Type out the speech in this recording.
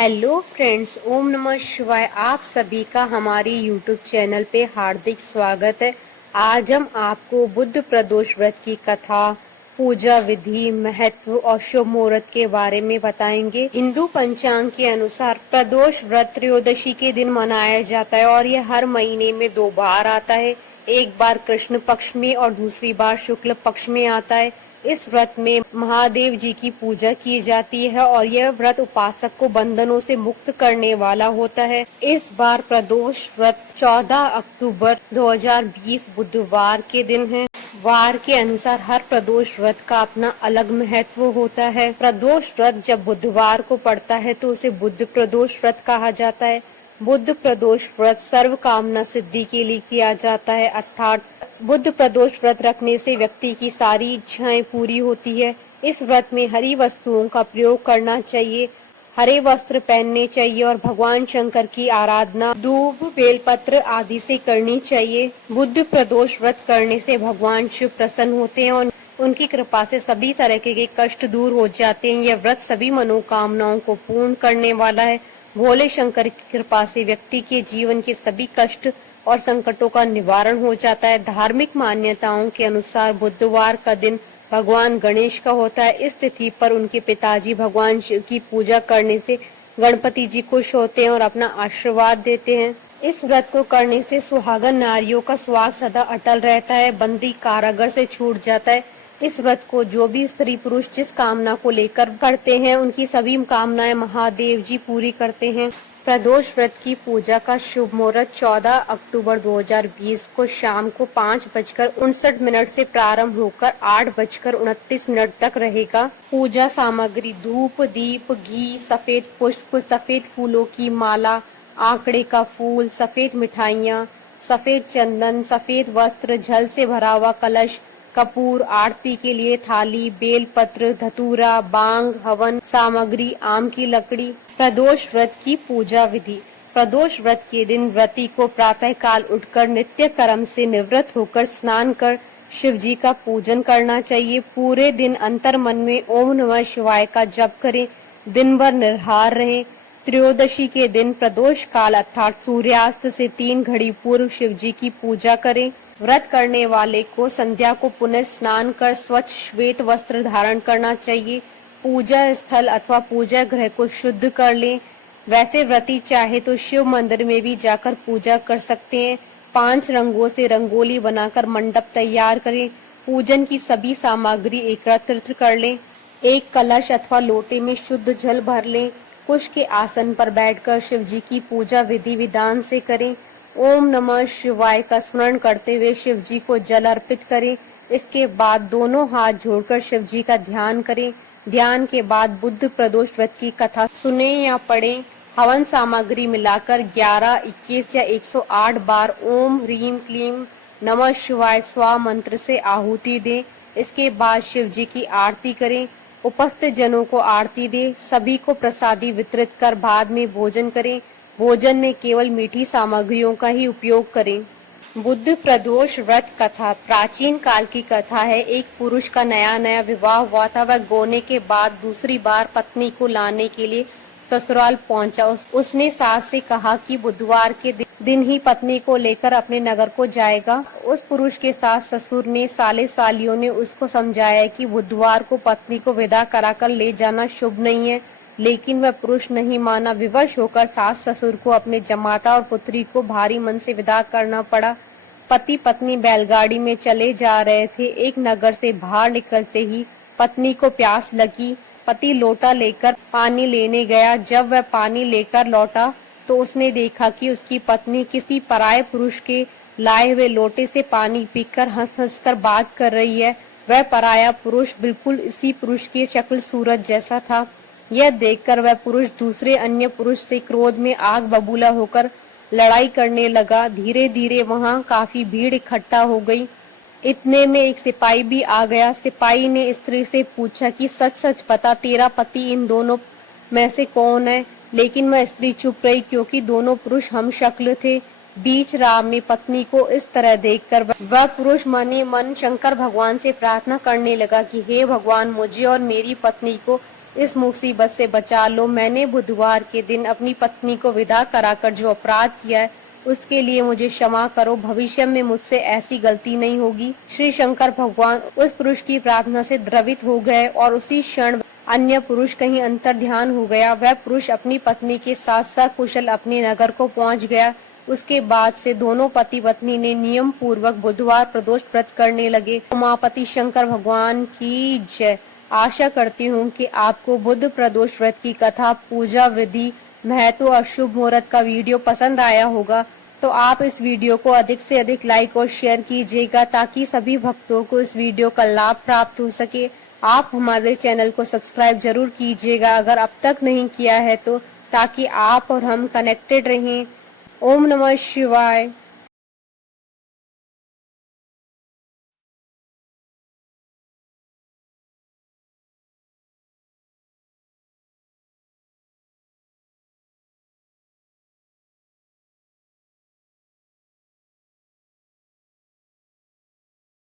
Hello friends, ओम नमः शिवाय। आप सभी का हमारे यूट्यूब चैनल पे हार्दिक स्वागत है। आज हम आपको बुद्ध प्रदोष व्रत की कथा, पूजा विधि, महत्व और शुभ मुहूर्त के बारे में बताएंगे। हिंदू पंचांग के अनुसार प्रदोष व्रत त्रयोदशी के दिन मनाया जाता है और यह हर महीने में 2 बार आता है। एक बार कृष्ण पक्ष में और दूसरी बार शुक्ल पक्ष में आता है। इस व्रत में महादेव जी की पूजा की जाती है और यह व्रत उपासक को बंधनों से मुक्त करने वाला होता है। इस बार प्रदोष व्रत 14 अक्टूबर 2020 बुधवार के दिन है। वार के अनुसार हर प्रदोष व्रत का अपना अलग महत्व होता है। प्रदोष व्रत जब बुधवार को पड़ता है तो उसे बुद्ध प्रदोष व्रत कहा जाता है। बुद्ध प्रदोष व्रत सर्व कामना सिद्धि के लिए किया जाता है, अर्थात बुद्ध प्रदोष व्रत रखने से व्यक्ति की सारी इच्छाएं पूरी होती है। इस व्रत में हरी वस्तुओं का प्रयोग करना चाहिए, हरे वस्त्र पहनने चाहिए और भगवान शंकर की आराधना दूब, बेलपत्र आदि से करनी चाहिए। बुद्ध प्रदोष व्रत करने से भगवान शिव प्रसन्न होते हैं और उनकी कृपा से सभी तरह के कष्ट दूर हो जाते हैं। यह व्रत सभी मनोकामनाओं को पूर्ण करने वाला है। भोले शंकर की कृपा से व्यक्ति के जीवन के सभी कष्ट और संकटों का निवारण हो जाता है। धार्मिक मान्यताओं के अनुसार बुधवार का दिन भगवान गणेश का होता है। इस तिथि पर उनके पिताजी भगवान शिव की पूजा करने से गणपति जी खुश होते हैं और अपना आशीर्वाद देते हैं। इस व्रत को करने से सुहागन नारियों का सुहाग सदा अटल रहता है, बंदी कारागार से छूट जाता है। इस व्रत को जो भी स्त्री पुरुष जिस कामना को लेकर करते हैं, उनकी सभी कामनाएं महादेव जी पूरी करते हैं। प्रदोष व्रत की पूजा का शुभ मुहूर्त 14 अक्टूबर 2020 को शाम को 5:59 से प्रारंभ होकर 8:29 तक रहेगा। पूजा सामग्री धूप, दीप, घी, सफेद पुष्प, सफेद फूलों की माला, आंकड़े का फूल, सफेद मिठाइयाँ, सफेद चंदन, सफेद वस्त्र, जल से भरा हुआ कलश, कपूर, आरती के लिए थाली, बेल पत्र, धतूरा, बांग, हवन सामग्री, आम की लकड़ी। प्रदोष व्रत की पूजा विधि। प्रदोष व्रत के दिन व्रती को प्रातः काल उठकर नित्य कर्म से निवृत्त होकर स्नान कर शिव जी का पूजन करना चाहिए। पूरे दिन अंतर मन में ओम नमः शिवाय का जप करें। दिन भर निर्हार रहें। त्रयोदशी के दिन प्रदोष काल अर्थात सूर्यास्त से 3 घड़ी पूर्व शिव जी की पूजा करें। व्रत करने वाले को संध्या को पुनः स्नान कर स्वच्छ श्वेत वस्त्र धारण करना चाहिए। पूजा स्थल अथवा पूजा गृह को शुद्ध कर लें। वैसे व्रती चाहे तो शिव मंदिर में भी जाकर पूजा कर सकते हैं। 5 रंगों से रंगोली बनाकर मंडप तैयार करें। पूजन की सभी सामग्री एकत्रित कर लें। एक कलश अथवा लोटे में शुद्ध जल भर लें। कुश के आसन पर बैठकर शिव जी की पूजा विधि विधान से करें। ओम नमः शिवाय का स्मरण करते हुए शिव जी को जल अर्पित करें। इसके बाद दोनों हाथ जोड़कर शिव जी का ध्यान करें। ध्यान के बाद बुद्ध प्रदोष व्रत की कथा सुने या पढ़ें। हवन सामग्री मिलाकर 11, 21 या 108 बार ओम ह्रीम क्लीम नमः शिवाय स्वा मंत्र से आहुति दें। इसके बाद शिव जी की आरती करें। उपस्थित जनों को आरती दें। सभी को प्रसादी वितरित कर बाद में भोजन करें। भोजन में केवल मीठी सामग्रियों का ही उपयोग करें। बुद्ध प्रदोष व्रत कथा प्राचीन काल की कथा है। एक पुरुष का नया नया विवाह हुआ था। वह गोने के बाद दूसरी बार पत्नी को लाने के लिए ससुराल पहुंचा। उसने सास से कहा कि बुधवार के दिन ही पत्नी को लेकर अपने नगर को जाएगा। उस पुरुष के सास ससुर ने साले सालियों ने उसको समझाया कि बुधवार को पत्नी को विदा कराकर ले जाना शुभ नहीं है, लेकिन वह पुरुष नहीं माना। विवश होकर सास ससुर को अपने जमाता और पुत्री को भारी मन से विदा करना पड़ा। पति पत्नी बैलगाड़ी में चले जा रहे थे। एक नगर से बाहर निकलते ही पत्नी को प्यास लगी। पति लोटा लेकर पानी लेने गया। जब वह पानी लेकर लौटा तो उसने देखा कि उसकी पत्नी किसी पराये पुरुष के लाए हुए लोटे से पानी पीकर हंस हंस कर बात कर रही है। वह पराया पुरुष बिल्कुल इसी पुरुष की शक्ल सूरत जैसा था। यह देखकर वह पुरुष दूसरे अन्य पुरुष से क्रोध में आग बबूला होकर लड़ाई करने लगा। धीरे धीरे वहां काफी भीड़ इकट्ठा हो गई। इतने में एक सिपाही भी आ गया। सिपाही ने स्त्री से पूछा कि सच सच बता, तेरा पति इन दोनों में से कौन है? लेकिन वह स्त्री चुप रही, क्योंकि दोनों पुरुष हम शक्ल थे। बीच राह में पत्नी को इस तरह देखकर वह पुरुष मने मन शंकर भगवान से प्रार्थना करने लगा कि हे भगवान, मुझे और मेरी पत्नी को इस मुसीबत से बचा लो। मैंने बुधवार के दिन अपनी पत्नी को विदा कराकर जो अपराध किया है उसके लिए मुझे क्षमा करो। भविष्य में मुझसे ऐसी गलती नहीं होगी। श्री शंकर भगवान उस पुरुष की प्रार्थना से द्रवित हो गए और उसी क्षण अन्य पुरुष कहीं अंतर ध्यान हो गया। वह पुरुष अपनी पत्नी के साथ सकुशल अपने नगर को पहुंच गया। उसके बाद से दोनों पति पत्नी ने नियम पूर्वक बुधवार प्रदोष व्रत करने लगे। उमापति शंकर भगवान की जय। आशा करती हूँ कि आपको बुध प्रदोष व्रत की कथा, पूजा विधि, महत्व और शुभ मुहूर्त का वीडियो पसंद आया होगा। तो आप इस वीडियो को अधिक से अधिक लाइक और शेयर कीजिएगा ताकि सभी भक्तों को इस वीडियो का लाभ प्राप्त हो सके। आप हमारे चैनल को सब्सक्राइब जरूर कीजिएगा अगर अब तक नहीं किया है तो, ताकि आप और हम कनेक्टेड रहें। ओम नमः शिवाय।